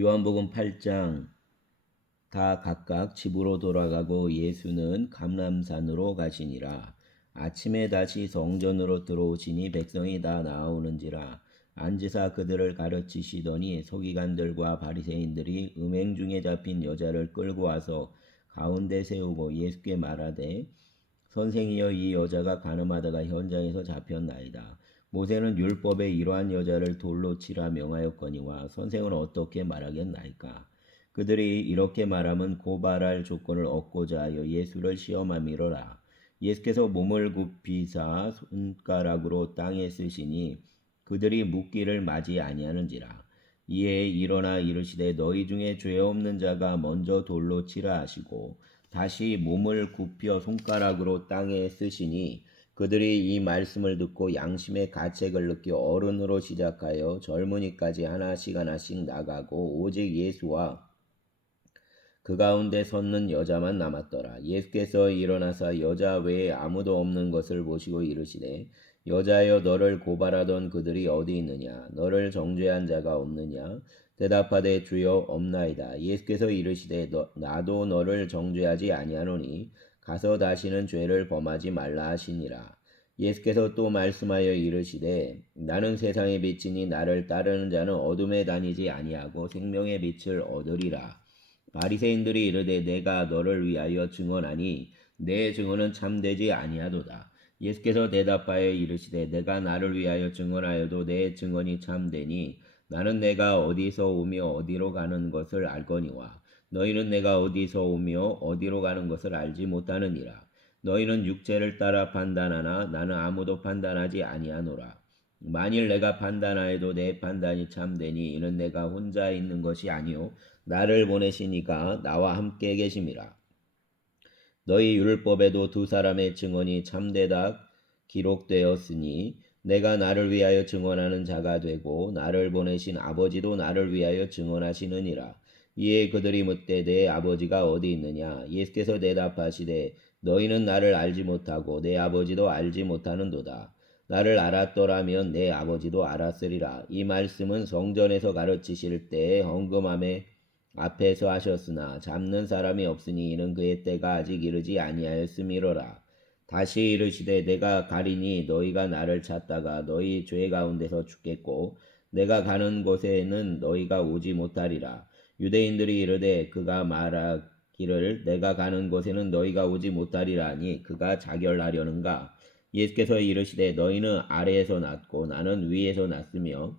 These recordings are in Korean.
요한복음 8장 다 각각 집으로 돌아가고 예수는 감람산으로 가시니라. 아침에 다시 성전으로 들어오시니 백성이 다 나아오는지라. 앉으사 그들을 가르치시더니 서기관들과 바리새인들이 음행 중에 잡힌 여자를 끌고 와서 가운데 세우고 예수께 말하되 선생이여 이 여자가 간음하다가 현장에서 잡혔나이다. 모세는 율법에 이러한 여자를 돌로 치라 명하였거니와 선생은 어떻게 말하겠나이까? 그들이 이렇게 말하면 고발할 조건을 얻고자 하여 예수를 시험함이로라. 예수께서 몸을 굽히사 손가락으로 땅에 쓰시니 그들이 묻기를 맞이 아니하는지라. 이에 일어나 이르시되 너희 중에 죄 없는 자가 먼저 돌로 치라 하시고 다시 몸을 굽혀 손가락으로 땅에 쓰시니 그들이 이 말씀을 듣고 양심의 가책을 느끼 어른으로 시작하여 젊은이까지 하나씩 나가고 오직 예수와 그 가운데 섰는 여자만 남았더라. 예수께서 일어나사 여자 외에 아무도 없는 것을 보시고 이르시되 여자여 너를 고발하던 그들이 어디 있느냐? 너를 정죄한 자가 없느냐? 대답하되 주여 없나이다. 예수께서 이르시되 나도 너를 정죄하지 아니하노니 가서 다시는 죄를 범하지 말라 하시니라. 예수께서 또 말씀하여 이르시되 나는 세상의 빛이니 나를 따르는 자는 어둠에 다니지 아니하고 생명의 빛을 얻으리라. 바리새인들이 이르되 내가 너를 위하여 증언하니 내 증언은 참되지 아니하도다. 예수께서 대답하여 이르시되 내가 나를 위하여 증언하여도 내 증언이 참되니 나는 내가 어디서 오며 어디로 가는 것을 알거니와 너희는 내가 어디서 오며 어디로 가는 것을 알지 못하느니라. 너희는 육체를 따라 판단하나 나는 아무도 판단하지 아니하노라. 만일 내가 판단하여도 내 판단이 참되니 이는 내가 혼자 있는 것이 아니요 나를 보내신 이가 나와 함께 계심이라. 너희 율법에도 두 사람의 증언이 참되다 기록되었으니 내가 나를 위하여 증언하는 자가 되고 나를 보내신 아버지도 나를 위하여 증언하시느니라. 이에 그들이 묻되 내 아버지가 어디 있느냐? 예수께서 대답하시되 너희는 나를 알지 못하고 내 아버지도 알지 못하는도다. 나를 알았더라면 내 아버지도 알았으리라. 이 말씀은 성전에서 가르치실 때에 헌금함에 앞에서 하셨으나 잡는 사람이 없으니 이는 그의 때가 아직 이르지 아니하였음이로라. 다시 이르시되 내가 가리니 너희가 나를 찾다가 너희 죄 가운데서 죽겠고 내가 가는 곳에는 너희가 오지 못하리라. 유대인들이 이르되 그가 말하기를 내가 가는 곳에는 너희가 오지 못하리라 하니 그가 자결하려는가? 예수께서 이르시되 너희는 아래에서 났고 나는 위에서 났으며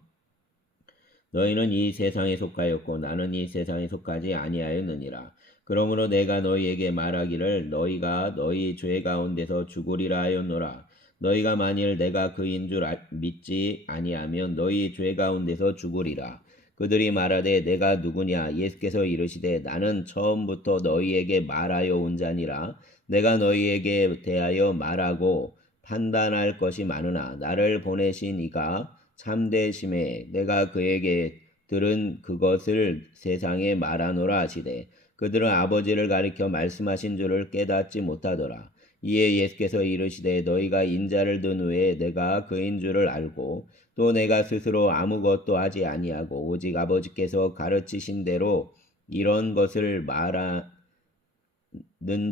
너희는 이 세상에 속하였고 나는 이 세상에 속하지 아니하였느니라. 그러므로 내가 너희에게 말하기를 너희가 너희 죄 가운데서 죽으리라 하였노라. 너희가 만일 내가 그인 줄 믿지 아니하면 너희 죄 가운데서 죽으리라. 그들이 말하되 내가 누구냐? 예수께서 이르시되 나는 처음부터 너희에게 말하여 온 자니라. 내가 너희에게 대하여 말하고 판단할 것이 많으나 나를 보내신 이가 참되심에 내가 그에게 들은 그것을 세상에 말하노라 하시되 그들은 아버지를 가리켜 말씀하신 줄을 깨닫지 못하더라. 이에 예수께서 이르시되 너희가 인자를 든 후에 내가 그인 줄을 알고 또 내가 스스로 아무것도 하지 아니하고 오직 아버지께서 가르치신 대로 이런 것을 말하는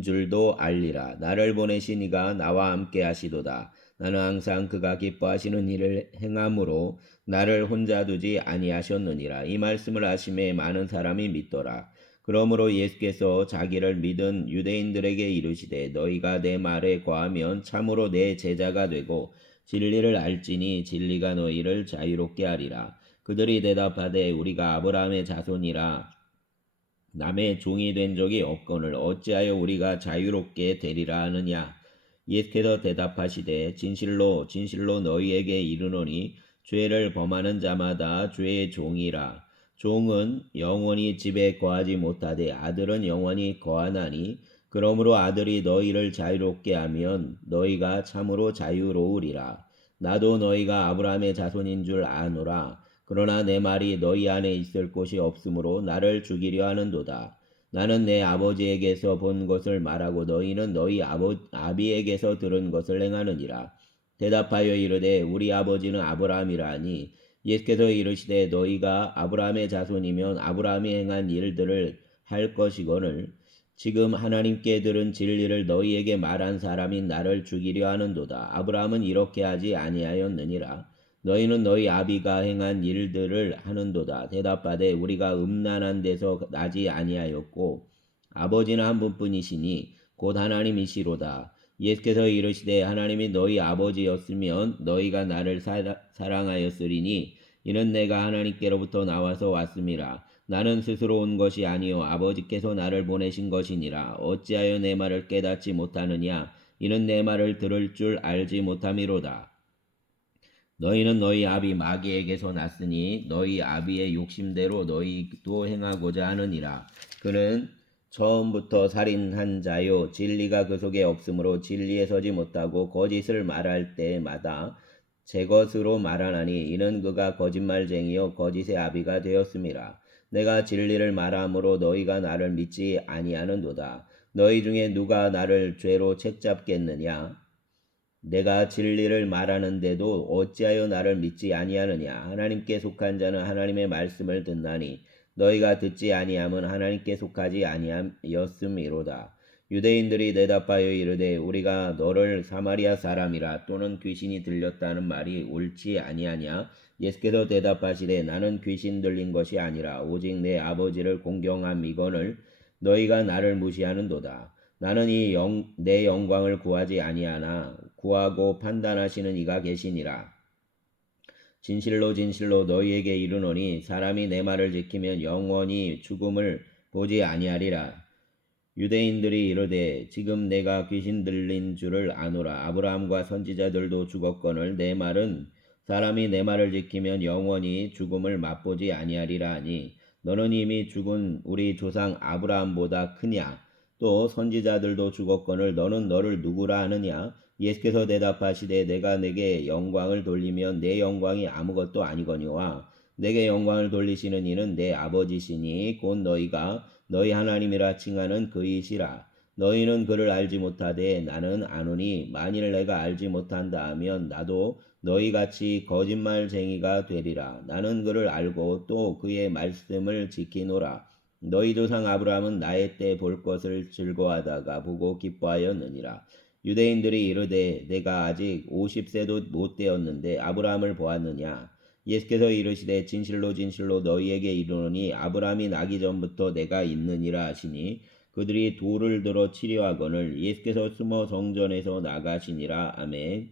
줄도 알리라. 나를 보내신 이가 나와 함께 하시도다. 나는 항상 그가 기뻐하시는 일을 행함으로 나를 혼자 두지 아니하셨느니라. 이 말씀을 하심에 많은 사람이 믿더라. 그러므로 예수께서 자기를 믿은 유대인들에게 이르시되 너희가 내 말에 거하면 참으로 내 제자가 되고 진리를 알지니 진리가 너희를 자유롭게 하리라. 그들이 대답하되 우리가 아브라함의 자손이라 남의 종이 된 적이 없거늘 어찌하여 우리가 자유롭게 되리라 하느냐? 예수께서 대답하시되 진실로 진실로 너희에게 이르노니 죄를 범하는 자마다 죄의 종이라. 종은 영원히 집에 거하지 못하되 아들은 영원히 거하나니 그러므로 아들이 너희를 자유롭게 하면 너희가 참으로 자유로우리라. 나도 너희가 아브라함의 자손인 줄 아노라. 그러나 내 말이 너희 안에 있을 곳이 없으므로 나를 죽이려 하는도다. 나는 내 아버지에게서 본 것을 말하고 너희는 너희 아비에게서 들은 것을 행하느니라. 대답하여 이르되 우리 아버지는 아브라함이라 하니 예수께서 이르시되 너희가 아브라함의 자손이면 아브라함이 행한 일들을 할 것이거늘 지금 하나님께 들은 진리를 너희에게 말한 사람이 나를 죽이려 하는도다. 아브라함은 이렇게 하지 아니하였느니라. 너희는 너희 아비가 행한 일들을 하는도다. 대답하되 우리가 음란한 데서 나지 아니하였고 아버지는 한 분뿐이시니 곧 하나님이시로다. 예수께서 이르시되 하나님이 너희 아버지였으면 너희가 나를 사랑하였으리니 이는 내가 하나님께로부터 나와서 왔음이라. 나는 스스로 온 것이 아니요 아버지께서 나를 보내신 것이니라. 어찌하여 내 말을 깨닫지 못하느냐? 이는 내 말을 들을 줄 알지 못함이로다. 너희는 너희 아비 마귀에게서 났으니 너희 아비의 욕심대로 너희도 행하고자 하느니라. 그는 처음부터 살인한 자요 진리가 그 속에 없으므로 진리에 서지 못하고 거짓을 말할 때마다 제 것으로 말하나니 이는 그가 거짓말쟁이요 거짓의 아비가 되었음이라. 내가 진리를 말함으로 너희가 나를 믿지 아니하는도다. 너희 중에 누가 나를 죄로 책잡겠느냐? 내가 진리를 말하는데도 어찌하여 나를 믿지 아니하느냐? 하나님께 속한 자는 하나님의 말씀을 듣나니 너희가 듣지 아니함은 하나님께 속하지 아니함이었음이로다. 유대인들이 대답하여 이르되 우리가 너를 사마리아 사람이라 또는 귀신이 들렸다는 말이 옳지 아니하냐? 예수께서 대답하시되 나는 귀신 들린 것이 아니라 오직 내 아버지를 공경함이거늘 너희가 나를 무시하는도다. 나는 내 영광을 구하지 아니하나 구하고 판단하시는 이가 계시니라. 진실로 진실로 너희에게 이르노니 사람이 내 말을 지키면 영원히 죽음을 보지 아니하리라. 유대인들이 이르되 지금 내가 귀신 들린 줄을 아노라. 아브라함과 선지자들도 죽었거늘 내 말은 사람이 내 말을 지키면 영원히 죽음을 맛보지 아니하리라 하니 너는 이미 죽은 우리 조상 아브라함보다 크냐? 또 선지자들도 죽었거늘 너는 너를 누구라 하느냐? 예수께서 대답하시되 내가 내게 영광을 돌리면 내 영광이 아무것도 아니거니와 내게 영광을 돌리시는 이는 내 아버지시니 곧 너희가 너희 하나님이라 칭하는 그이시라. 너희는 그를 알지 못하되 나는 아노니 만일 내가 알지 못한다 하면 나도 너희같이 거짓말쟁이가 되리라. 나는 그를 알고 또 그의 말씀을 지키노라. 너희 조상 아브라함은 나의 때 볼 것을 즐거워하다가 보고 기뻐하였느니라. 유대인들이 이르되 내가 아직 50세도 못 되었는데 아브라함을 보았느냐? 예수께서 이르시되 진실로 진실로 너희에게 이르노니 아브라함이 나기 전부터 내가 있느니라 하시니 그들이 돌을 들어 치려하거늘 예수께서 숨어 성전에서 나가시니라. 아멘.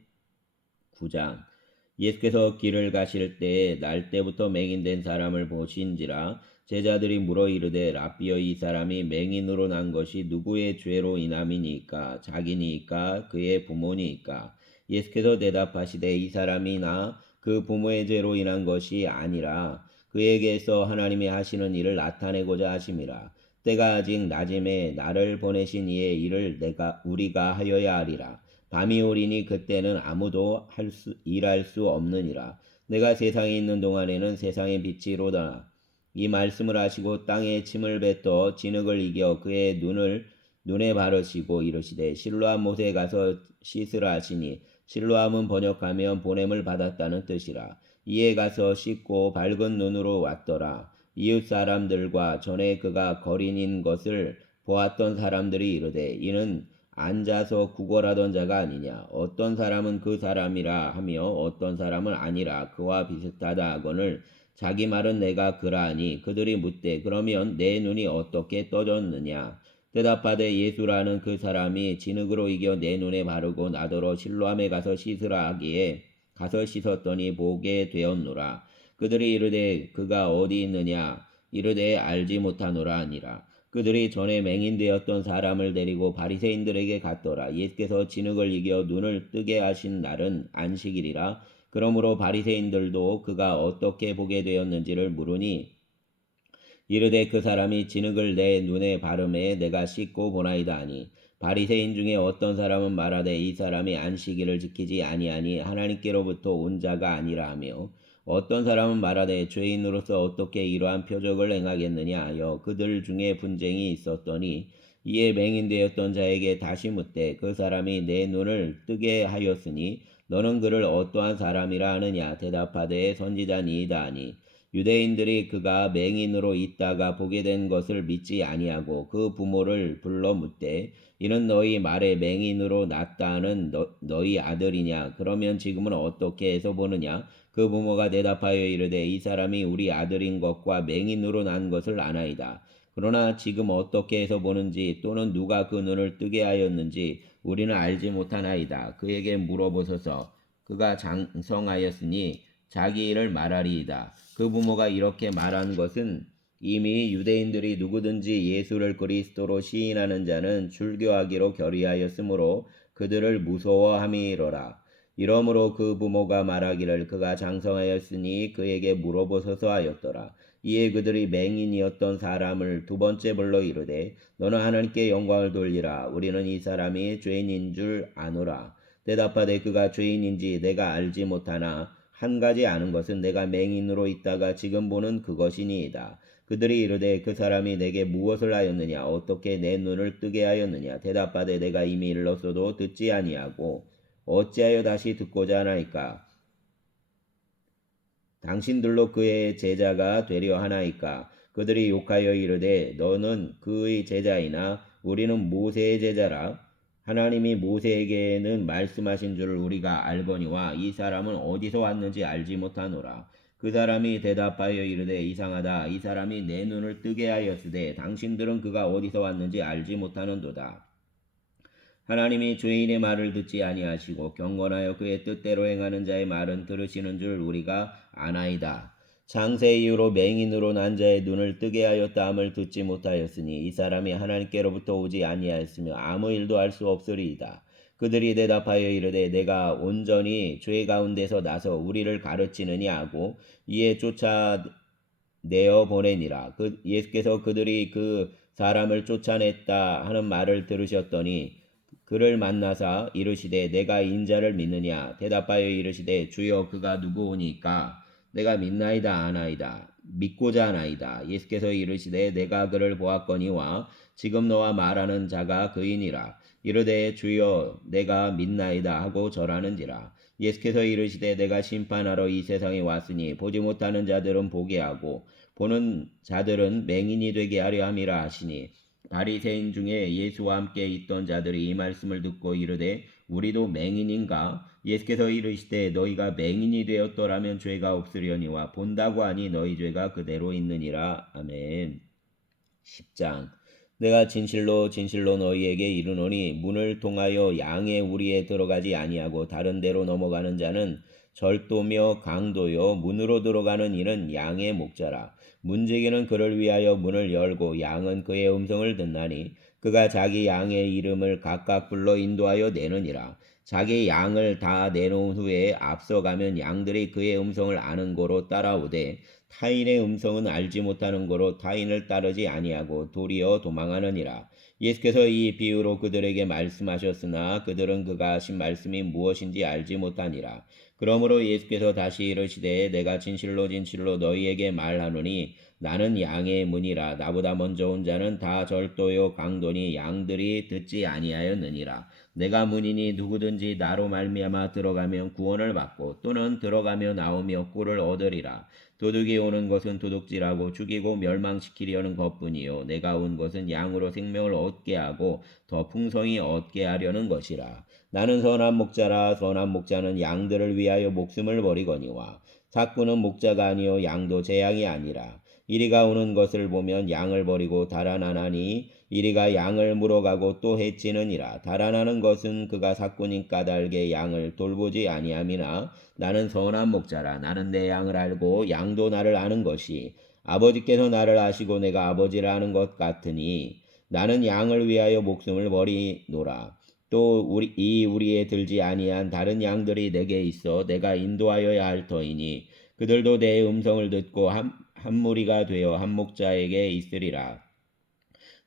9장. 예수께서 길을 가실 때에 날 때부터 맹인된 사람을 보신지라. 제자들이 물어 이르되 랍비여 이 사람이 맹인으로 난 것이 누구의 죄로 인함이니까? 자기니까 그의 부모니까? 예수께서 대답하시되 이 사람이나 그 부모의 죄로 인한 것이 아니라 그에게서 하나님이 하시는 일을 나타내고자 하심이라. 때가 아직 낮음에 나를 보내신 이의 일을 우리가 하여야 하리라. 밤이 오리니 그때는 아무도 일할 수 없느니라. 내가 세상에 있는 동안에는 세상의 빛이로다. 이 말씀을 하시고 땅에 침을 뱉어 진흙을 이겨 그의 눈에 바르시고 이르시되 실로암 못에 가서 씻으라 하시니 실로암은 번역하면 보냄을 받았다는 뜻이라. 이에 가서 씻고 밝은 눈으로 왔더라. 이웃 사람들과 전에 그가 거린인 것을 보았던 사람들이 이르되 이는 앉아서 구걸하던 자가 아니냐. 어떤 사람은 그 사람이라 하며 어떤 사람은 아니라 그와 비슷하다 하거늘 자기 말은 내가 그라하니 그들이 묻되 그러면 내 눈이 어떻게 떠졌느냐. 대답하되 예수라는 그 사람이 진흙으로 이겨 내 눈에 바르고 나더러 실로암에 가서 씻으라 하기에 가서 씻었더니 보게 되었노라. 그들이 이르되 그가 어디 있느냐. 이르되 알지 못하노라 하니라. 그들이 전에 맹인되었던 사람을 데리고 바리새인들에게 갔더라. 예수께서 진흙을 이겨 눈을 뜨게 하신 날은 안식일이라. 그러므로 바리새인들도 그가 어떻게 보게 되었는지를 물으니 이르되 그 사람이 진흙을 내 눈에 바르매 내가 씻고 보나이다 하니 바리새인 중에 어떤 사람은 말하되 이 사람이 안식일을 지키지 아니하니 하나님께로부터 온 자가 아니라 하며 어떤 사람은 말하되 죄인으로서 어떻게 이러한 표적을 행하겠느냐 하여 그들 중에 분쟁이 있었더니 이에 맹인되었던 자에게 다시 묻되 그 사람이 내 눈을 뜨게 하였으니 너는 그를 어떠한 사람이라 하느냐? 대답하되 선지자니이다 하니 유대인들이 그가 맹인으로 있다가 보게 된 것을 믿지 아니하고 그 부모를 불러 묻되 이는 너희 말에 맹인으로 났다 하는 너희 아들이냐? 그러면 지금은 어떻게 해서 보느냐? 그 부모가 대답하여 이르되 이 사람이 우리 아들인 것과 맹인으로 난 것을 아나이다. 그러나 지금 어떻게 해서 보는지 또는 누가 그 눈을 뜨게 하였는지 우리는 알지 못하나이다. 그에게 물어보소서. 그가 장성하였으니 자기 일을 말하리이다. 그 부모가 이렇게 말한 것은 이미 유대인들이 누구든지 예수를 그리스도로 시인하는 자는 출교하기로 결의하였으므로 그들을 무서워함이로라. 이러므로 그 부모가 말하기를 그가 장성하였으니 그에게 물어보소서 하였더라. 이에 그들이 맹인이었던 사람을 두 번째 불러 이르되 너는 하나님께 영광을 돌리라. 우리는 이 사람이 죄인인 줄 아노라. 대답하되 그가 죄인인지 내가 알지 못하나 한 가지 아는 것은 내가 맹인으로 있다가 지금 보는 그것이니이다. 그들이 이르되 그 사람이 내게 무엇을 하였느냐? 어떻게 내 눈을 뜨게 하였느냐? 대답하되 내가 이미 일렀어도 듣지 아니하고 어찌하여 다시 듣고자 하나이까? 당신들로 그의 제자가 되려 하나이까? 그들이 욕하여 이르되 너는 그의 제자이나 우리는 모세의 제자라. 하나님이 모세에게는 말씀하신 줄을 우리가 알거니와 이 사람은 어디서 왔는지 알지 못하노라. 그 사람이 대답하여 이르되 이상하다. 이 사람이 내 눈을 뜨게 하였으되 당신들은 그가 어디서 왔는지 알지 못하는도다. 하나님이 죄인의 말을 듣지 아니하시고 경건하여 그의 뜻대로 행하는 자의 말은 들으시는 줄 우리가 아나이다. 창세 이후로 맹인으로 난 자의 눈을 뜨게 하였다 함을 듣지 못하였으니 이 사람이 하나님께로부터 오지 아니하였으며 아무 일도 할 수 없으리이다. 그들이 대답하여 이르되 내가 온전히 죄 가운데서 나서 우리를 가르치느냐 하고 이에 쫓아내어 보내니라. 예수께서 그들이 그 사람을 쫓아냈다 하는 말을 들으셨더니 그를 만나사 이르시되 내가 인자를 믿느냐? 대답하여 이르시되 주여 그가 누구오니까? 내가 믿나이다 아나이다. 믿고자 하나이다. 예수께서 이르시되 내가 그를 보았거니와 지금 너와 말하는 자가 그이니라. 이르되 주여 내가 믿나이다 하고 절하는지라. 예수께서 이르시되 내가 심판하러 이 세상에 왔으니 보지 못하는 자들은 보게 하고 보는 자들은 맹인이 되게 하려 함이라 하시니 바리새인 중에 예수와 함께 있던 자들이 이 말씀을 듣고 이르되 우리도 맹인인가? 예수께서 이르시되 너희가 맹인이 되었더라면 죄가 없으려니와 본다고 하니 너희 죄가 그대로 있느니라. 아멘. 10장 내가 진실로 진실로 너희에게 이르노니 문을 통하여 양의 우리에 들어가지 아니하고 다른 데로 넘어가는 자는 절도며 강도요 문으로 들어가는 이는 양의 목자라. 문지기는 그를 위하여 문을 열고 양은 그의 음성을 듣나니 그가 자기 양의 이름을 각각 불러 인도하여 내느니라. 자기 양을 다 내놓은 후에 앞서가면 양들이 그의 음성을 아는 고로 따라오되 타인의 음성은 알지 못하는 고로 타인을 따르지 아니하고 도리어 도망하느니라. 예수께서 이 비유로 그들에게 말씀하셨으나 그들은 그가 하신 말씀이 무엇인지 알지 못하니라. 그러므로 예수께서 다시 이르시되 내가 진실로 진실로 너희에게 말하노니 나는 양의 문이라. 나보다 먼저 온 자는 다 절도요 강도니 양들이 듣지 아니하였느니라. 내가 문이니 누구든지 나로 말미암아 들어가면 구원을 받고 또는 들어가며 나오며 꿀을 얻으리라. 도둑이 오는 것은 도둑질하고 죽이고 멸망시키려는 것뿐이요 내가 온 것은 양으로 생명을 얻게 하고 더 풍성히 얻게 하려는 것이라. 나는 선한 목자라. 선한 목자는 양들을 위하여 목숨을 버리거니와 삭구는 목자가 아니요 양도 제 양이 아니라. 이리가 오는 것을 보면 양을 버리고 달아나나니 이리가 양을 물어가고 또 해치느니라. 달아나는 것은 그가 삭구니 까닭에 양을 돌보지 아니함이나 나는 선한 목자라. 나는 내 양을 알고 양도 나를 아는 것이 아버지께서 나를 아시고 내가 아버지를 아는 것 같으니 나는 양을 위하여 목숨을 버리노라. 또 우리에 들지 아니한 다른 양들이 내게 있어 내가 인도하여야 할 터이니 그들도 내 음성을 듣고 한 무리가 되어 한 목자에게 있으리라.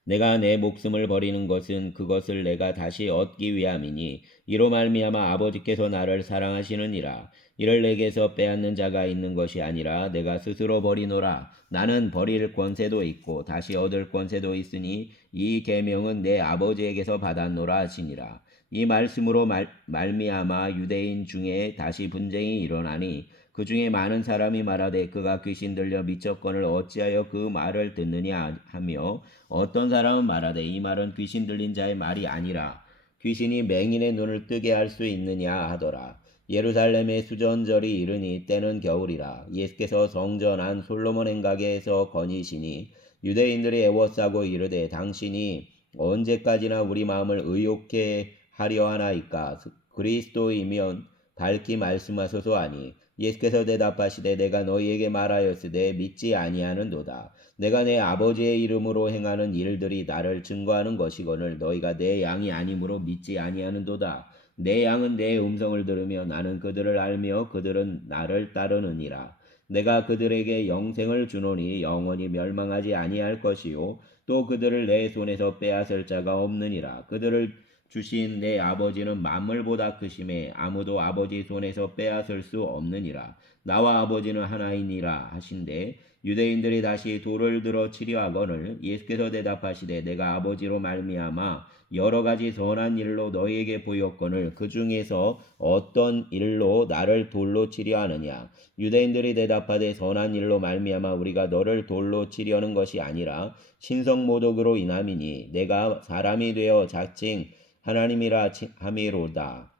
내가 내 목숨을 버리는 것은 그것을 내가 다시 얻기 위함이니 이로 말미암아 아버지께서 나를 사랑하시느니라. 이를 내게서 빼앗는 자가 있는 것이 아니라 내가 스스로 버리노라. 나는 버릴 권세도 있고 다시 얻을 권세도 있으니 이 계명은 내 아버지에게서 받았노라 하시니라. 이 말씀으로 말미암아 유대인 중에 다시 분쟁이 일어나니 그 중에 많은 사람이 말하되 그가 귀신 들려 미쳤거늘 어찌하여 그 말을 듣느냐 하며 어떤 사람은 말하되 이 말은 귀신 들린 자의 말이 아니라 귀신이 맹인의 눈을 뜨게 할 수 있느냐 하더라. 예루살렘의 수전절이 이르니 때는 겨울이라. 예수께서 성전 안 솔로몬 행각에서 거니시니 유대인들이 애워싸고 이르되 당신이 언제까지나 우리 마음을 의욕해 하려 하나이까. 그리스도이면 밝히 말씀하소서 하니 예수께서 대답하시되 내가 너희에게 말하였으되 믿지 아니하는도다. 내가 내 아버지의 이름으로 행하는 일들이 나를 증거하는 것이거늘 너희가 내 양이 아니므로 믿지 아니하는도다. 내 양은 내 음성을 들으며 나는 그들을 알며 그들은 나를 따르느니라. 내가 그들에게 영생을 주노니 영원히 멸망하지 아니할 것이요 또 그들을 내 손에서 빼앗을 자가 없느니라. 그들을 주신 내 아버지는 만물보다 크심에 아무도 아버지 손에서 빼앗을 수 없느니라. 나와 아버지는 하나이니라 하신대 유대인들이 다시 돌을 들어 치려 하거늘 예수께서 대답하시되 내가 아버지로 말미암아 여러 가지 선한 일로 너희에게 보였거늘 그 중에서 어떤 일로 나를 돌로 치려 하느냐. 유대인들이 대답하되 선한 일로 말미암아 우리가 너를 돌로 치려는 것이 아니라 신성모독으로 인함이니 내가 사람이 되어 자칭 하나님이라 함이로다.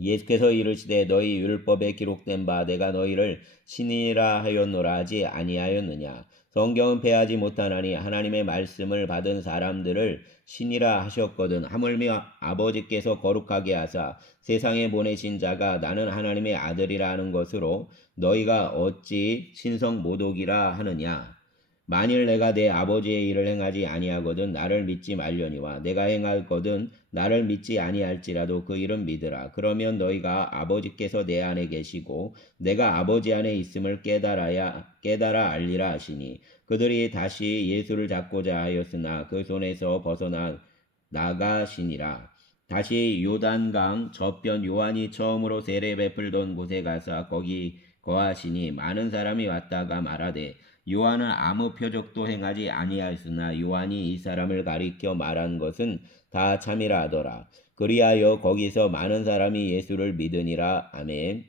예수께서 이르시되 너희 율법에 기록된 바 내가 너희를 신이라 하였노라 하지 아니하였느냐. 성경은 패하지 못하나니 하나님의 말씀을 받은 사람들을 신이라 하셨거든. 하물며 아버지께서 거룩하게 하사 세상에 보내신 자가 나는 하나님의 아들이라 하는 것으로 너희가 어찌 신성 모독이라 하느냐. 만일 내가 내 아버지의 일을 행하지 아니하거든 나를 믿지 말려니와 내가 행할거든 나를 믿지 아니할지라도 그 일은 믿으라. 그러면 너희가 아버지께서 내 안에 계시고 내가 아버지 안에 있음을 깨달아 알리라 하시니 그들이 다시 예수를 잡고자 하였으나 그 손에서 벗어나 나가시니라. 다시 요단강 저편 요한이 처음으로 세례 베풀던 곳에 가서 거기 거하시니 많은 사람이 왔다가 말하되 요한은 아무 표적도 행하지 아니하였으나 요한이 이 사람을 가리켜 말한 것은 다 참이라 하더라. 그리하여 거기서 많은 사람이 예수를 믿으니라. 아멘.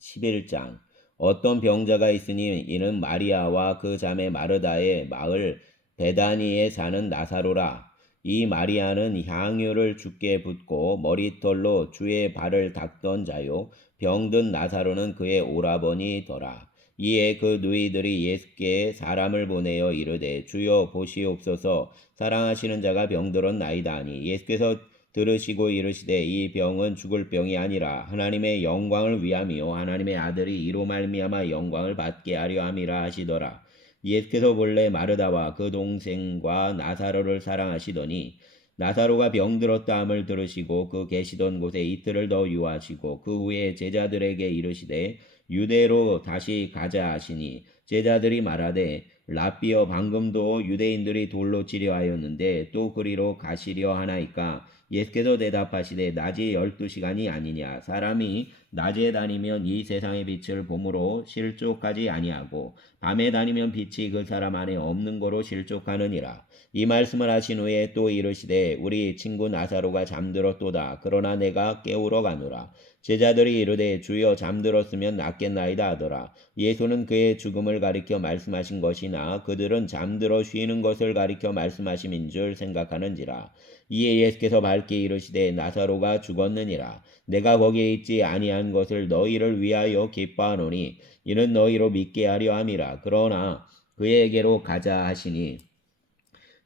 11장 어떤 병자가 있으니 이는 마리아와 그 자매 마르다의 마을 베다니에 사는 나사로라. 이 마리아는 향유를 주께 붓고 머리털로 주의 발을 닦던 자요 병든 나사로는 그의 오라버니더라. 이에 그 누이들이 예수께 사람을 보내어 이르되 주여 보시옵소서 사랑하시는 자가 병들었나이다 하니 예수께서 들으시고 이르시되 이 병은 죽을 병이 아니라 하나님의 영광을 위함이요 하나님의 아들이 이로 말미암아 영광을 받게 하려 함이라 하시더라. 예수께서 본래 마르다와 그 동생과 나사로를 사랑하시더니 나사로가 병들었다 함을 들으시고 그 계시던 곳에 이틀을 더 유하시고 그 후에 제자들에게 이르시되 유대로 다시 가자 하시니 제자들이 말하되 랍비여 방금도 유대인들이 돌로 치려 하였는데 또 그리로 가시려 하나이까. 예수께서 대답하시되 낮이 12시간이 아니냐. 사람이 낮에 다니면 이 세상의 빛을 봄으로 실족하지 아니하고 밤에 다니면 빛이 그 사람 안에 없는 거로 실족하느니라. 이 말씀을 하신 후에 또 이르시되 우리 친구 나사로가 잠들었도다. 그러나 내가 깨우러 가노라. 제자들이 이르되 주여 잠들었으면 낫겠나이다 하더라. 예수는 그의 죽음을 가리켜 말씀하신 것이나 그들은 잠들어 쉬는 것을 가리켜 말씀하심인 줄 생각하는지라. 이에 예수께서 밝게 이르시되 나사로가 죽었느니라. 내가 거기에 있지 아니한 것을 너희를 위하여 기뻐하노니 이는 너희로 믿게 하려 함이라. 그러나 그에게로 가자 하시니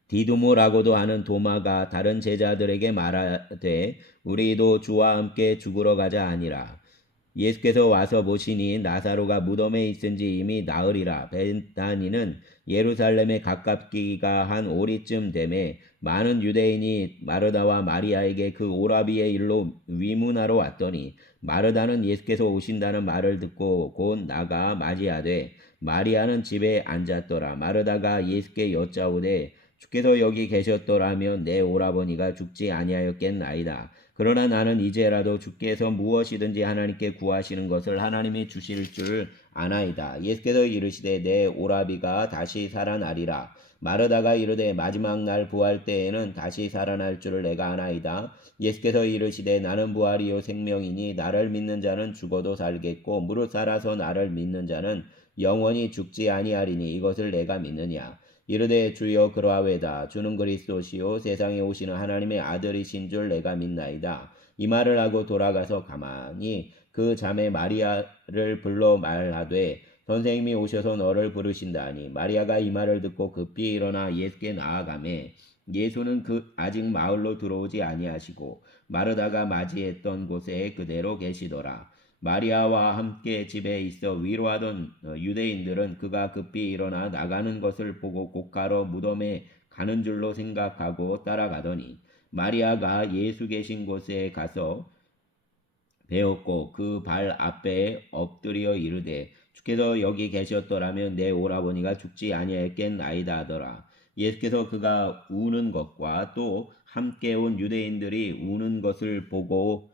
디두모라고도 하는 도마가 다른 제자들에게 말하되 우리도 주와 함께 죽으러 가자 하니라. 예수께서 와서 보시니 나사로가 무덤에 있은지 이미 나흘이라. 베다니는 예루살렘에 가깝기가 한 오리쯤 되매 많은 유대인이 마르다와 마리아에게 그 오라비의 일로 위문하러 왔더니 마르다는 예수께서 오신다는 말을 듣고 곧 나가 맞이하되 마리아는 집에 앉았더라. 마르다가 예수께 여짜오되 주께서 여기 계셨더라면 내 오라버니가 죽지 아니하였겠나이다. 그러나 나는 이제라도 주께서 무엇이든지 하나님께 구하시는 것을 하나님이 주실 줄 아나이다. 예수께서 이르시되 내 오라비가 다시 살아나리라. 마르다가 이르되 마지막 날 부활 때에는 다시 살아날 줄을 내가 아나이다. 예수께서 이르시되 나는 부활이요 생명이니 나를 믿는 자는 죽어도 살겠고 무릇 살아서 나를 믿는 자는 영원히 죽지 아니하리니 이것을 내가 믿느냐. 이르되 주여 그러하외다. 주는 그리스도시요 세상에 오시는 하나님의 아들이신 줄 내가 믿나이다. 이 말을 하고 돌아가서 가만히 그 자매 마리아를 불러 말하되 선생님이 오셔서 너를 부르신다니. 마리아가 이 말을 듣고 급히 일어나 예수께 나아가매 예수는 아직 마을로 들어오지 아니하시고 마르다가 맞이했던 곳에 그대로 계시더라. 마리아와 함께 집에 있어 위로하던 유대인들은 그가 급히 일어나 나가는 것을 보고 곧가로 무덤에 가는 줄로 생각하고 따라가더니 마리아가 예수 계신 곳에 가서 배웠고 그 발 앞에 엎드려 이르되 주께서 여기 계셨더라면 내 오라버니가 죽지 아니하였겠나이다 하더라. 예수께서 그가 우는 것과 또 함께 온 유대인들이 우는 것을 보고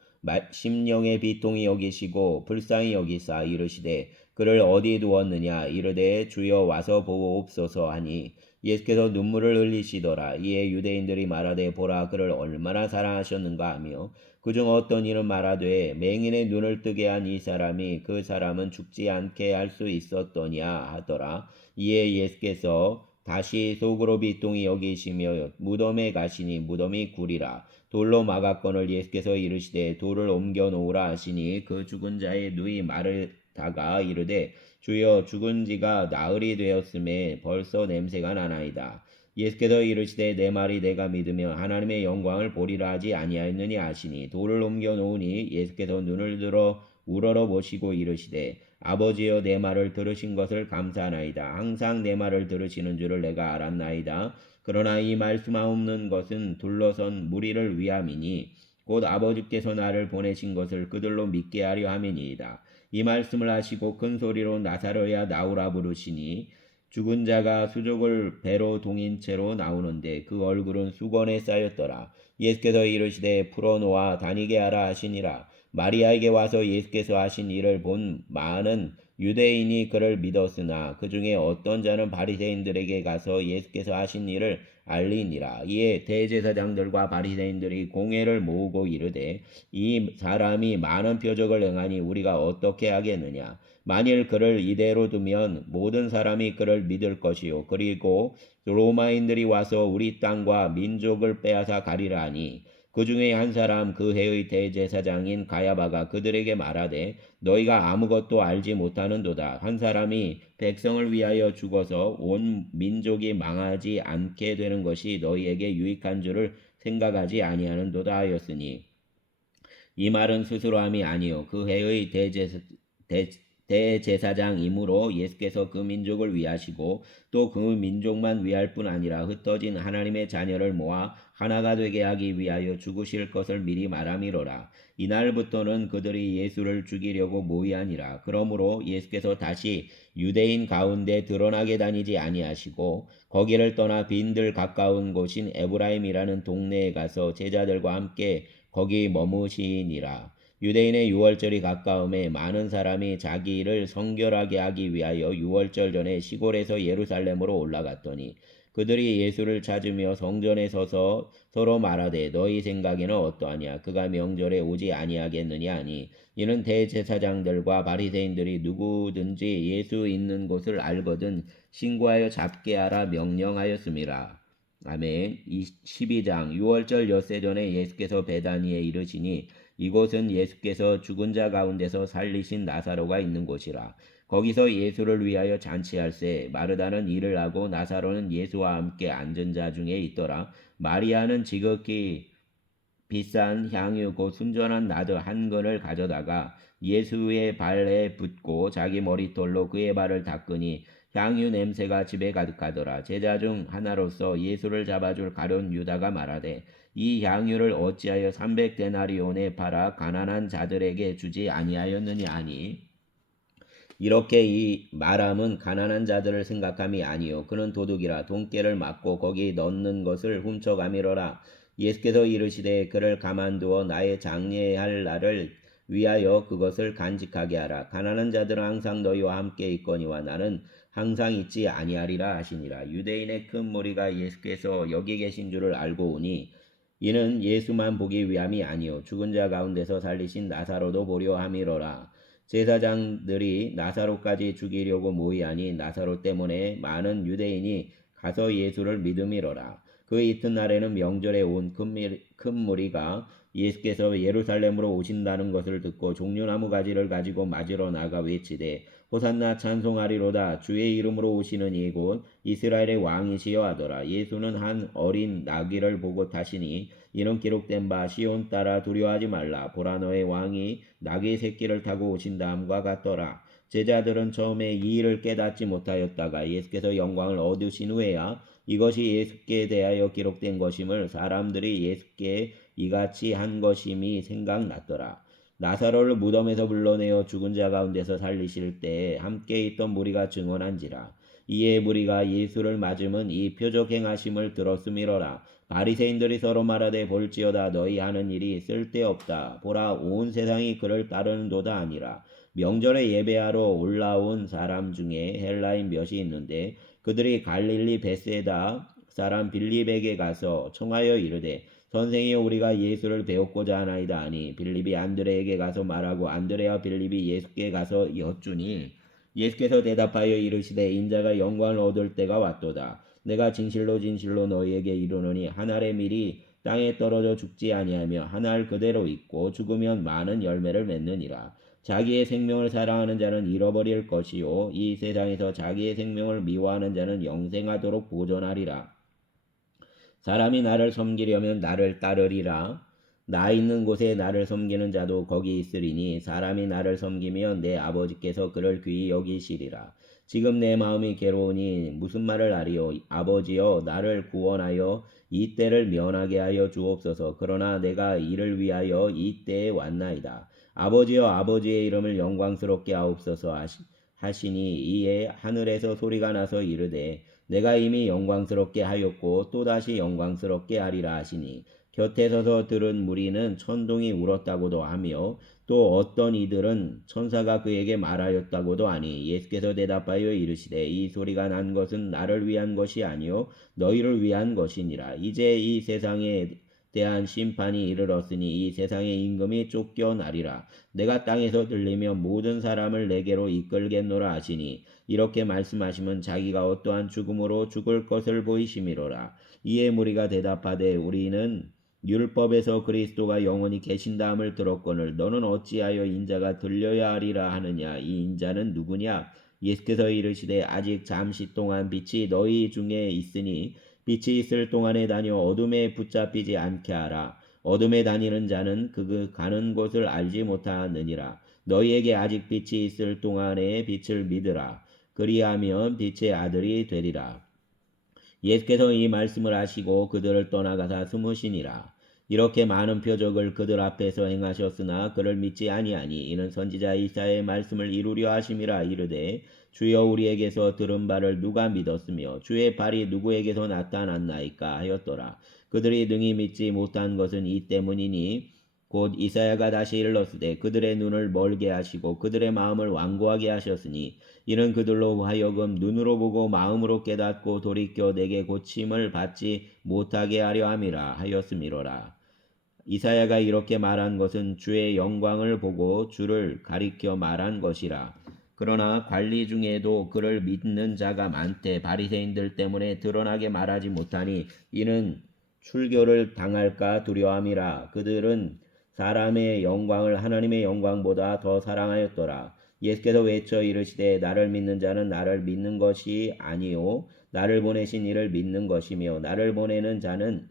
심령의 비통이 여기시고 불쌍히 여기사 이르시되 그를 어디 두었느냐. 이르되 주여 와서 보옵소서 하니 예수께서 눈물을 흘리시더라. 이에 유대인들이 말하되 보라 그를 얼마나 사랑하셨는가 하며 그중 어떤 이는 말하되 맹인의 눈을 뜨게 한 이 사람이 그 사람은 죽지 않게 할 수 있었더냐 하더라. 이에 예수께서 다시 속으로 비통히 여기시며 무덤에 가시니 무덤이 구리라. 돌로 막았거늘 예수께서 이르시되 돌을 옮겨 놓으라 하시니 그 죽은 자의 누이 마르다가 이르되 주여 죽은 지가 나흘이 되었음에 벌써 냄새가 나나이다. 예수께서 이르시되 내 말이 내가 믿으며 하나님의 영광을 보리라 하지 아니하였느냐 하시니 돌을 옮겨 놓으니 예수께서 눈을 들어 우러러 보시고 이르시되 아버지여 내 말을 들으신 것을 감사하나이다. 항상 내 말을 들으시는 줄을 내가 알았나이다. 그러나 이 말씀하옵는 것은 둘러선 무리를 위함이니 곧 아버지께서 나를 보내신 것을 그들로 믿게 하려 함이니이다. 이 말씀을 하시고 큰 소리로 나사로야 나오라 부르시니 죽은 자가 수족을 배로 동인 채로 나오는데 그 얼굴은 수건에 쌓였더라. 예수께서 이르시되 풀어놓아 다니게 하라 하시니라. 마리아에게 와서 예수께서 하신 일을 본 많은 유대인이 그를 믿었으나 그 중에 어떤 자는 바리새인들에게 가서 예수께서 하신 일을 알리니라. 이에 대제사장들과 바리새인들이 공회를 모으고 이르되 이 사람이 많은 표적을 행하니 우리가 어떻게 하겠느냐. 만일 그를 이대로 두면 모든 사람이 그를 믿을 것이요 그리고 로마인들이 와서 우리 땅과 민족을 빼앗아 가리라 하니 그 중에 한 사람 그 해의 대제사장인 가야바가 그들에게 말하되 너희가 아무것도 알지 못하는도다. 한 사람이 백성을 위하여 죽어서 온 민족이 망하지 않게 되는 것이 너희에게 유익한 줄을 생각하지 아니하는도다 하였으니 이 말은 스스로 함이 아니요 그 해의 대제사장이므로 예수께서 그 민족을 위하시고 또 그 민족만 위할 뿐 아니라 흩어진 하나님의 자녀를 모아 하나가 되게 하기 위하여 죽으실 것을 미리 말함이로라. 이날부터는 그들이 예수를 죽이려고 모의하니라. 그러므로 예수께서 다시 유대인 가운데 드러나게 다니지 아니하시고 거기를 떠나 빈들 가까운 곳인 에브라임이라는 동네에 가서 제자들과 함께 거기 머무시니라. 유대인의 유월절이 가까움에 많은 사람이 자기 일을 성결하게 하기 위하여 유월절 전에 시골에서 예루살렘으로 올라갔더니 그들이 예수를 찾으며 성전에 서서 서로 말하되 너희 생각에는 어떠하냐. 그가 명절에 오지 아니하겠느냐 하니 이는 대제사장들과 바리새인들이 누구든지 예수 있는 곳을 알거든 신고하여 잡게 하라 명령하였음이라. 아멘. 12장 유월절 엿새 전에 예수께서 베다니에 이르시니 이곳은 예수께서 죽은 자 가운데서 살리신 나사로가 있는 곳이라. 거기서 예수를 위하여 잔치할세 마르다는 일을 하고 나사로는 예수와 함께 앉은 자 중에 있더라. 마리아는 지극히 비싼 향유 곧 순전한 나드 한 근을 가져다가 예수의 발에 붓고 자기 머리털로 그의 발을 닦으니 향유 냄새가 집에 가득하더라. 제자 중 하나로서 예수를 잡아줄 가룟 유다가 말하되 이 향유를 어찌하여 300데나리온에 팔아 가난한 자들에게 주지 아니하였느냐 하니 이렇게 이 말함은 가난한 자들을 생각함이 아니요 그는 도둑이라 돈깨를 맞고 거기 넣는 것을 훔쳐가미러라. 예수께서 이르시되 그를 가만두어 나의 장례할 날을 위하여 그것을 간직하게 하라. 가난한 자들은 항상 너희와 함께 있거니와 나는 항상 있지 아니하리라 하시니라. 유대인의 큰 무리가 예수께서 여기 계신 줄을 알고 오니 이는 예수만 보기 위함이 아니요 죽은 자 가운데서 살리신 나사로도 보려 함이로라. 제사장들이 나사로까지 죽이려고 모이하니 나사로 때문에 많은 유대인이 가서 예수를 믿음이로라. 그 이튿날에는 명절에 온 큰 무리가 예수께서 예루살렘으로 오신다는 것을 듣고 종려나무 가지를 가지고 맞으러 나가 외치되 호산나 찬송하리로다. 주의 이름으로 오시는 이곳 이스라엘의 왕이시여 하더라. 예수는 한 어린 나귀를 보고 타시니 이는 기록된 바 시온 따라 두려워하지 말라. 보라 너의 왕이 나귀 새끼를 타고 오신다함과 같더라. 제자들은 처음에 이 일을 깨닫지 못하였다가 예수께서 영광을 얻으신 후에야 이것이 예수께 대하여 기록된 것임을 사람들이 예수께 이같이 한 것임이 생각났더라. 나사로를 무덤에서 불러내어 죽은 자 가운데서 살리실 때에 함께 있던 무리가 증언한지라. 이에 무리가 예수를 맞음은 이 표적 행하심을 들었음이로라. 바리새인들이 서로 말하되 볼지어다 너희 하는 일이 쓸데없다. 보라 온 세상이 그를 따르는도다 아니라. 명절에 예배하러 올라온 사람 중에 헬라인 몇이 있는데 그들이 갈릴리 베세다 사람 빌립에게 가서 청하여 이르되 선생이여 우리가 예수를 배웠고자 하나이다 하니 빌립이 안드레에게 가서 말하고 안드레와 빌립이 예수께 가서 여쭈니 예수께서 대답하여 이르시되 인자가 영광을 얻을 때가 왔도다. 내가 진실로 진실로 너희에게 이르노니 한 알의 밀이 땅에 떨어져 죽지 아니하며 한 알 그대로 있고 죽으면 많은 열매를 맺느니라. 자기의 생명을 사랑하는 자는 잃어버릴 것이요 이 세상에서 자기의 생명을 미워하는 자는 영생하도록 보존하리라. 사람이 나를 섬기려면 나를 따르리라. 나 있는 곳에 나를 섬기는 자도 거기 있으리니 사람이 나를 섬기면 내 아버지께서 그를 귀히 여기시리라. 지금 내 마음이 괴로우니 무슨 말을 하리요. 아버지여 나를 구원하여 이 때를 면하게 하여 주옵소서. 그러나 내가 이를 위하여 이 때에 왔나이다. 아버지여 아버지의 이름을 영광스럽게 하옵소서 하시니 이에 하늘에서 소리가 나서 이르되 내가 이미 영광스럽게 하였고 또다시 영광스럽게 하리라 하시니 곁에 서서 들은 무리는 천둥이 울었다고도 하며 또 어떤 이들은 천사가 그에게 말하였다고도 하니 예수께서 대답하여 이르시되 이 소리가 난 것은 나를 위한 것이 아니요 너희를 위한 것이니라. 이제 이 세상에 대한 심판이 이르렀으니 이 세상의 임금이 쫓겨나리라. 내가 땅에서 들리면 모든 사람을 내게로 이끌겠노라 하시니 이렇게 말씀하시면 자기가 어떠한 죽음으로 죽을 것을 보이심이로라. 이에 무리가 대답하되 우리는 율법에서 그리스도가 영원히 계신다함을 들었거늘 너는 어찌하여 인자가 들려야 하리라 하느냐. 이 인자는 누구냐. 예수께서 이르시되 아직 잠시 동안 빛이 너희 중에 있으니 빛이 있을 동안에 다녀 어둠에 붙잡히지 않게 하라. 어둠에 다니는 자는 그 가는 곳을 알지 못하느니라. 너희에게 아직 빛이 있을 동안에 빛을 믿으라. 그리하면 빛의 아들이 되리라. 예수께서 이 말씀을 하시고 그들을 떠나가사 숨으시니라. 이렇게 많은 표적을 그들 앞에서 행하셨으나 그를 믿지 아니하니 이는 선지자 이사야의 말씀을 이루려 하심이라. 이르되 주여 우리에게서 들은 바를 누가 믿었으며 주의 발이 누구에게서 나타났나이까 하였더라. 그들이 능히 믿지 못한 것은 이 때문이니 곧 이사야가 다시 일렀으되 그들의 눈을 멀게 하시고 그들의 마음을 완고하게 하셨으니 이는 그들로 하여금 눈으로 보고 마음으로 깨닫고 돌이켜 내게 고침을 받지 못하게 하려 함이라 하였음이로라. 이사야가 이렇게 말한 것은 주의 영광을 보고 주를 가리켜 말한 것이라. 그러나 관리 중에도 그를 믿는 자가 많되 바리새인들 때문에 드러나게 말하지 못하니 이는 출교를 당할까 두려움이라. 그들은 사람의 영광을 하나님의 영광보다 더 사랑하였더라. 예수께서 외쳐 이르시되 나를 믿는 자는 나를 믿는 것이 아니요 나를 보내신 이를 믿는 것이며 나를 보는 자는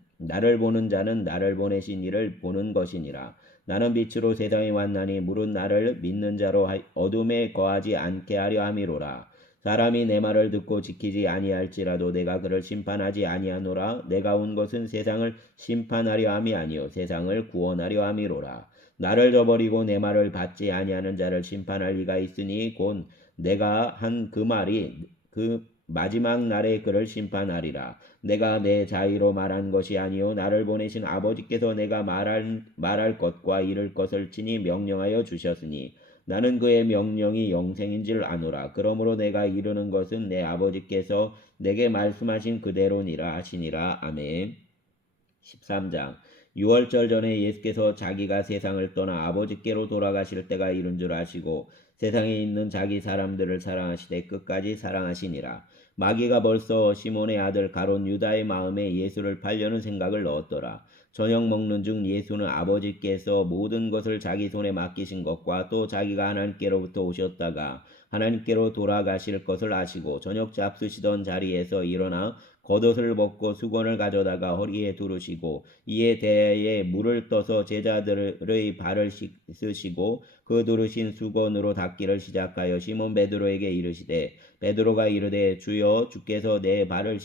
나를 보내신 이를 보는 것이니라. 나는 빛으로 세상에 왔나니 물은 나를 믿는 자로 어둠에 거하지 않게 하려 함이로라. 사람이 내 말을 듣고 지키지 아니할지라도 내가 그를 심판하지 아니하노라. 내가 온 것은 세상을 심판하려 함이 아니요 세상을 구원하려 함이로라. 나를 저버리고 내 말을 받지 아니하는 자를 심판할 이가 있으니 곧 내가 한 그 마지막 날에 그를 심판하리라. 내가 내 자의로 말한 것이 아니요 나를 보내신 아버지께서 내가 말할 것과 이를 것을 친히 명령하여 주셨으니 나는 그의 명령이 영생인 줄 아노라. 그러므로 내가 이르는 것은 내 아버지께서 내게 말씀하신 그대로니라 하시니라. 아멘. 13장. 유월절 전에 예수께서 자기가 세상을 떠나 아버지께로 돌아가실 때가 이른 줄 아시고 세상에 있는 자기 사람들을 사랑하시되 끝까지 사랑하시니라. 마귀가 벌써 시몬의 아들 가롯 유다의 마음에 예수를 팔려는 생각을 넣었더라. 저녁 먹는 중 예수는 아버지께서 모든 것을 자기 손에 맡기신 것과 또 자기가 하나님께로부터 오셨다가 하나님께로 돌아가실 것을 아시고 저녁 잡수시던 자리에서 일어나 겉옷을 벗고 수건을 가져다가 허리에 두르시고 이에 대에 물을 떠서 제자들의 발을 씻으시고 그 두르신 수건으로 닦기를 시작하여 시몬 베드로에게 이르시되 베드로가 이르되 주여 주께서 내 발을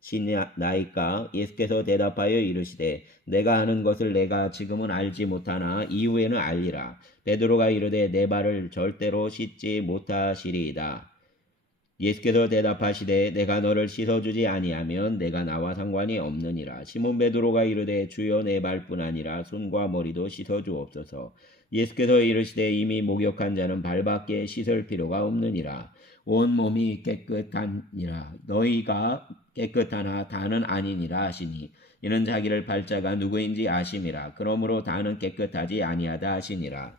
씻으시나이까. 예수께서 대답하여 이르시되 내가 하는 것을 내가 지금은 알지 못하나 이후에는 알리라. 베드로가 이르되 내 발을 절대로 씻지 못하시리이다. 예수께서 대답하시되 내가 너를 씻어주지 아니하면 내가 나와 상관이 없느니라. 시몬 베드로가 이르되 주여 내 발뿐 아니라 손과 머리도 씻어주옵소서. 예수께서 이르시되 이미 목욕한 자는 발밖에 씻을 필요가 없느니라. 온 몸이 깨끗하니라. 너희가 깨끗하나 다는 아니니라 하시니 이는 자기를 팔 자가 누구인지 아심이라. 그러므로 다는 깨끗하지 아니하다 하시니라.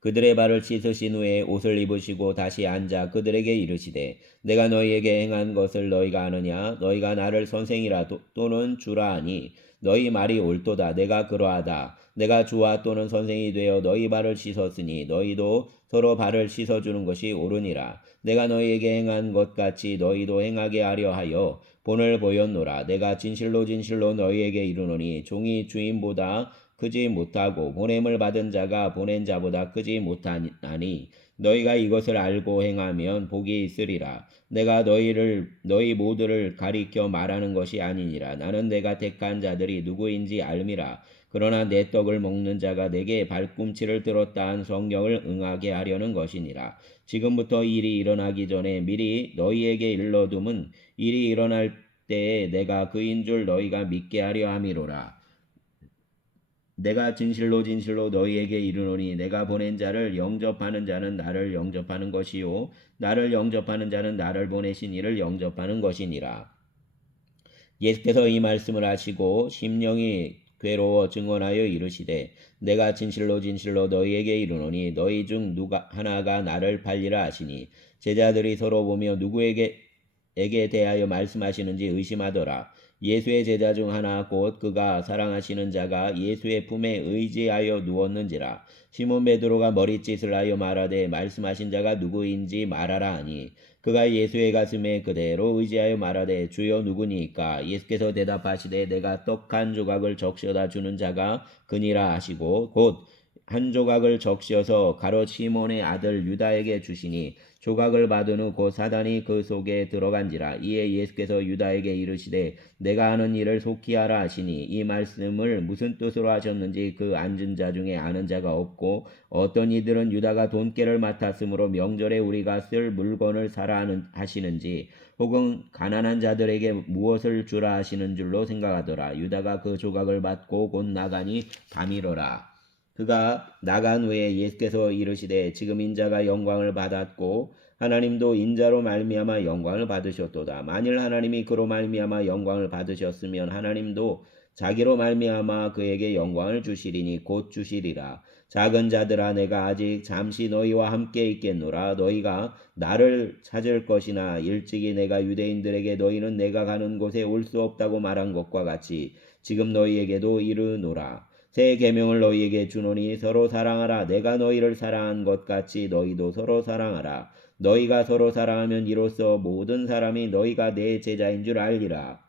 그들의 발을 씻으신 후에 옷을 입으시고 다시 앉아 그들에게 이르시되 내가 너희에게 행한 것을 너희가 아느냐. 너희가 나를 선생이라 또는 주라 하니 너희 말이 옳도다. 내가 그러하다. 내가 주와 또는 선생이 되어 너희 발을 씻었으니 너희도 서로 발을 씻어주는 것이 옳으니라. 내가 너희에게 행한 것 같이 너희도 행하게 하려 하여 본을 보였노라. 내가 진실로 진실로 너희에게 이르노니 종이 주인보다 크지 못하고 보냄을 받은 자가 보낸 자보다 크지 못하나니 너희가 이것을 알고 행하면 복이 있으리라. 내가 너희 모두를 가리켜 말하는 것이 아니니라. 나는 내가 택한 자들이 누구인지 알미라. 그러나 내 떡을 먹는 자가 내게 발꿈치를 들었다 한 성경을 응하게 하려는 것이니라. 지금부터 일이 일어나기 전에 미리 너희에게 일러둠은 일이 일어날 때에 내가 그인 줄 너희가 믿게 하려 함이로라. 내가 진실로 진실로 너희에게 이르노니 내가 보낸 자를 영접하는 자는 나를 영접하는 것이요 나를 영접하는 자는 나를 보내신 이를 영접하는 것이니라. 예수께서 이 말씀을 하시고 심령이 괴로워 증언하여 이르시되 내가 진실로 진실로 너희에게 이르노니 너희 중 누가 하나가 나를 팔리라 하시니 제자들이 서로 보며 누구에게 대하여 말씀하시는지 의심하더라. 예수의 제자 중 하나 곧 그가 사랑하시는 자가 예수의 품에 의지하여 누웠는지라. 시몬 베드로가 머리짓을 하여 말하되 말씀하신 자가 누구인지 말하라 하니 그가 예수의 가슴에 그대로 의지하여 말하되 주여 누구니까. 예수께서 대답하시되 내가 떡 한 조각을 적셔다 주는 자가 그니라 하시고 곧 한 조각을 적셔서 가롯 시몬의 아들 유다에게 주시니 조각을 받은 후 곧 사단이 그 속에 들어간지라. 이에 예수께서 유다에게 이르시되 내가 하는 일을 속히 하라 하시니 이 말씀을 무슨 뜻으로 하셨는지 그 앉은 자 중에 아는 자가 없고 어떤 이들은 유다가 돈깨를 맡았으므로 명절에 우리가 쓸 물건을 사라 하시는지 혹은 가난한 자들에게 무엇을 주라 하시는 줄로 생각하더라. 유다가 그 조각을 받고 곧 나가니 밤이로라. 그가 나간 후에 예수께서 이르시되 지금 인자가 영광을 받았고 하나님도 인자로 말미암아 영광을 받으셨도다. 만일 하나님이 그로 말미암아 영광을 받으셨으면 하나님도 자기로 말미암아 그에게 영광을 주시리니 곧 주시리라. 작은 자들아 내가 아직 잠시 너희와 함께 있겠노라. 너희가 나를 찾을 것이나 일찍이 내가 유대인들에게 너희는 내가 가는 곳에 올 수 없다고 말한 것과 같이 지금 너희에게도 이르노라. 새 계명을 너희에게 주노니 서로 사랑하라. 내가 너희를 사랑한 것 같이 너희도 서로 사랑하라. 너희가 서로 사랑하면 이로써 모든 사람이 너희가 내 제자인 줄 알리라.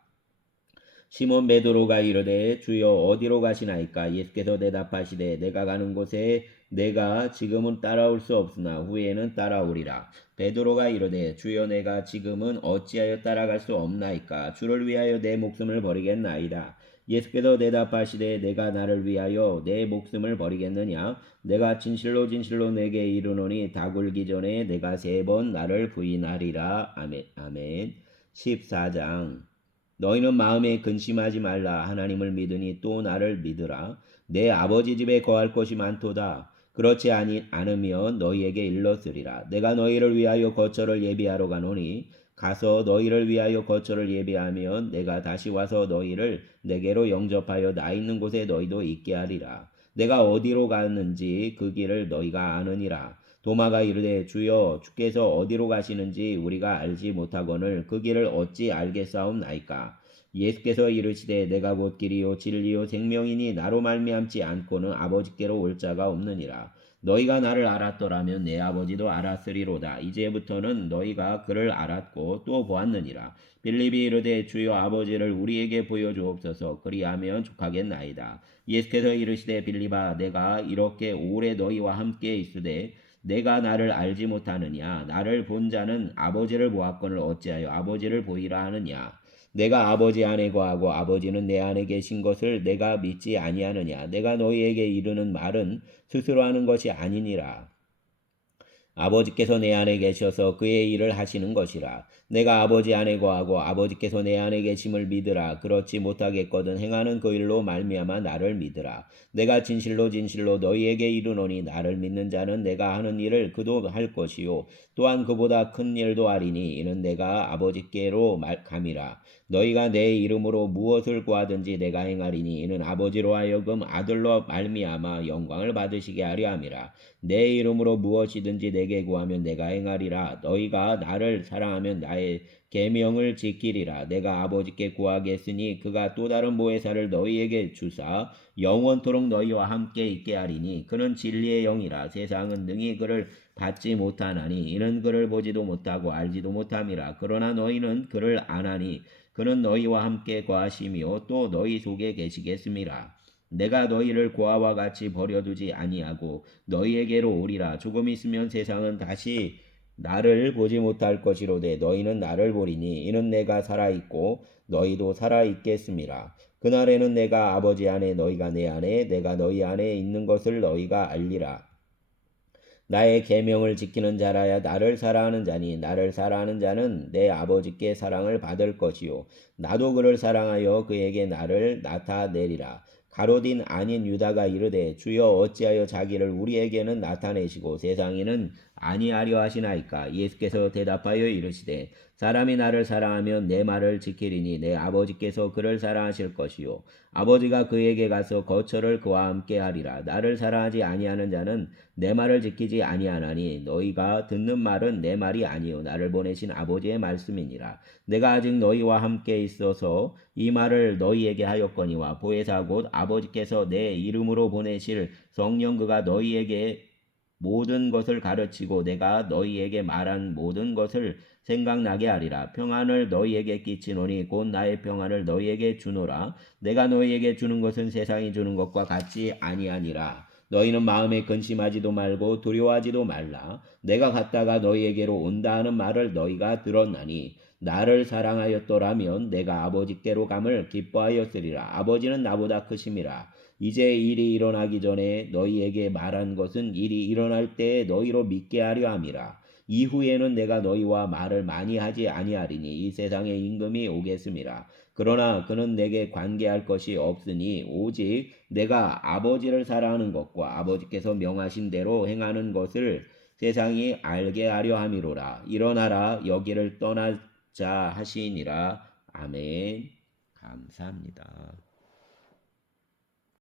시몬 베드로가 이르되 주여 어디로 가시나이까. 예수께서 대답하시되 내가 가는 곳에 내가 지금은 따라올 수 없으나 후에는 따라오리라. 베드로가 이르되 주여 내가 지금은 어찌하여 따라갈 수 없나이까. 주를 위하여 내 목숨을 버리겠나이다. 예수께서 대답하시되 내가 나를 위하여 내 목숨을 버리겠느냐? 내가 진실로 진실로 내게 이르노니 다 굴기 전에 내가 3번 나를 부인하리라. 아멘. 아멘. 14장. 너희는 마음에 근심하지 말라. 하나님을 믿으니 또 나를 믿으라. 내 아버지 집에 거할 곳이 많도다. 그렇지 않으면 너희에게 일렀으리라. 내가 너희를 위하여 거처를 예비하러 가노니 가서 너희를 위하여 거처를 예비하면 내가 다시 와서 너희를 내게로 영접하여 나 있는 곳에 너희도 있게 하리라. 내가 어디로 가는지 그 길을 너희가 아느니라. 도마가 이르되 주여 주께서 어디로 가시는지 우리가 알지 못하거늘 그 길을 어찌 알겠사옵나이까. 예수께서 이르시되 내가 곧 길이요 진리요 생명이니 나로 말미암지 않고는 아버지께로 올 자가 없느니라. 너희가 나를 알았더라면 내 아버지도 알았으리로다. 이제부터는 너희가 그를 알았고 또 보았느니라. 빌립이 이르되 주여 아버지를 우리에게 보여주옵소서. 그리하면 족하겠나이다. 예수께서 이르시되 빌립아 내가 이렇게 오래 너희와 함께 있으되 내가 나를 알지 못하느냐? 나를 본 자는 아버지를 보았거늘 어찌하여 아버지를 보이라 하느냐? 내가 아버지 안에 거하고 아버지는 내 안에 계신 것을 내가 믿지 아니하느냐? 내가 너희에게 이르는 말은 스스로 하는 것이 아니니라. 아버지께서 내 안에 계셔서 그의 일을 하시는 것이라. 내가 아버지 안에 거하고 아버지께서 내 안에 계심을 믿으라. 그렇지 못하겠거든 행하는 그 일로 말미암아 나를 믿으라. 내가 진실로 진실로 너희에게 이르노니 나를 믿는 자는 내가 하는 일을 그도 할 것이요 또한 그보다 큰 일도 하리니 이는 내가 아버지께로 감이라. 너희가 내 이름으로 무엇을 구하든지 내가 행하리니 이는 아버지로 하여금 아들로 말미암아 영광을 받으시게 하려 함이라. 내 이름으로 무엇이든지 내게 구하면 내가 행하리라. 너희가 나를 사랑하면 나의 계명을 지키리라. 내가 아버지께 구하겠으니 그가 또 다른 보혜사를 너희에게 주사 영원토록 너희와 함께 있게 하리니 그는 진리의 영이라. 세상은 능히 그를 받지 못하나니 이는 그를 보지도 못하고 알지도 못함이라. 그러나 너희는 그를 아나니 그는 너희와 함께 거하시며 또 너희 속에 계시겠음이라. 내가 너희를 고아와 같이 버려두지 아니하고 너희에게로 오리라. 조금 있으면 세상은 다시 나를 보지 못할 것이로되 너희는 나를 보리니 이는 내가 살아있고 너희도 살아있겠음이라. 그날에는 내가 아버지 안에 너희가 내 안에 내가 너희 안에 있는 것을 너희가 알리라. 나의 계명을 지키는 자라야 나를 사랑하는 자니 나를 사랑하는 자는 내 아버지께 사랑을 받을 것이요 나도 그를 사랑하여 그에게 나를 나타내리라. 가롯인 아닌 유다가 이르되 주여 어찌하여 자기를 우리에게는 나타내시고 세상에는 아니하려 하시나이까. 예수께서 대답하여 이르시되 사람이 나를 사랑하면 내 말을 지키리니 내 아버지께서 그를 사랑하실 것이요 아버지가 그에게 가서 거처를 그와 함께 하리라. 나를 사랑하지 아니하는 자는 내 말을 지키지 아니하나니 너희가 듣는 말은 내 말이 아니요 나를 보내신 아버지의 말씀이니라. 내가 아직 너희와 함께 있어서 이 말을 너희에게 하였거니와 보혜사 곧 아버지께서 내 이름으로 보내실 성령 그가 너희에게 모든 것을 가르치고 내가 너희에게 말한 모든 것을 생각나게 하리라. 평안을 너희에게 끼치노니 곧 나의 평안을 너희에게 주노라. 내가 너희에게 주는 것은 세상이 주는 것과 같지 아니하니라. 너희는 마음에 근심하지도 말고 두려워하지도 말라. 내가 갔다가 너희에게로 온다 하는 말을 너희가 들었나니 나를 사랑하였더라면 내가 아버지께로 감을 기뻐하였으리라. 아버지는 나보다 크심이라. 이제 일이 일어나기 전에 너희에게 말한 것은 일이 일어날 때에 너희로 믿게 하려 함이라. 이후에는 내가 너희와 말을 많이 하지 아니하리니 이 세상의 임금이 오겠음이라. 그러나 그는 내게 관계할 것이 없으니 오직 내가 아버지를 사랑하는 것과 아버지께서 명하신 대로 행하는 것을 세상이 알게 하려 함이로라. 일어나라 여기를 떠나자 하시니라. 아멘. 감사합니다.